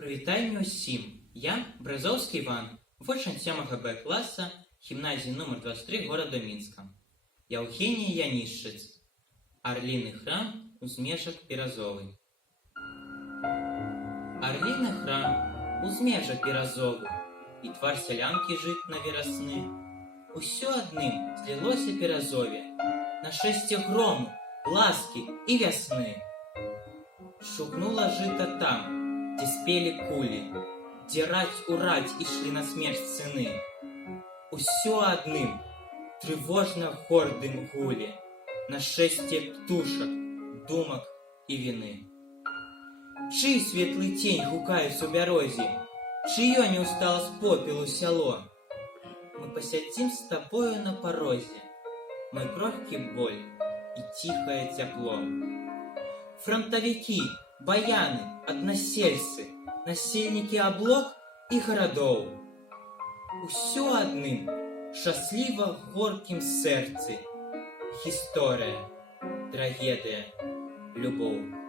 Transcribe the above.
Прывітанне ўсім! Я, Бразоўскі Іван, вучань 7 Б класа гімназіі нумар 23 горада Мінска. Яўгенія Янішчыц. Арліны храм у змежах Беразовы. Арліны храм у змежах Беразовы, і твар сялянкі жытна верасны. Усё адным злілося Беразове, нашэсце грому, ласкі і вясны. Шугнула жыта там, дзе спелі кулі, дзе раць ішлі на смерць сыны. Усё адным трывожна гордым гулі, нашэсце птушак, думак і віны. Чый светлы цень гукаюць у бярозе, чыё не ўстала з попелу сяло? Мы пасядзім з табою на парозе, мой крохкі боль і ціхае цяпло. Франтавікі, баяны, аднасельцы, насельнікі аблок і гарадоў. Усё адным шчасліва горкім сэрцы. Гісторыя, трагедыя, любоў.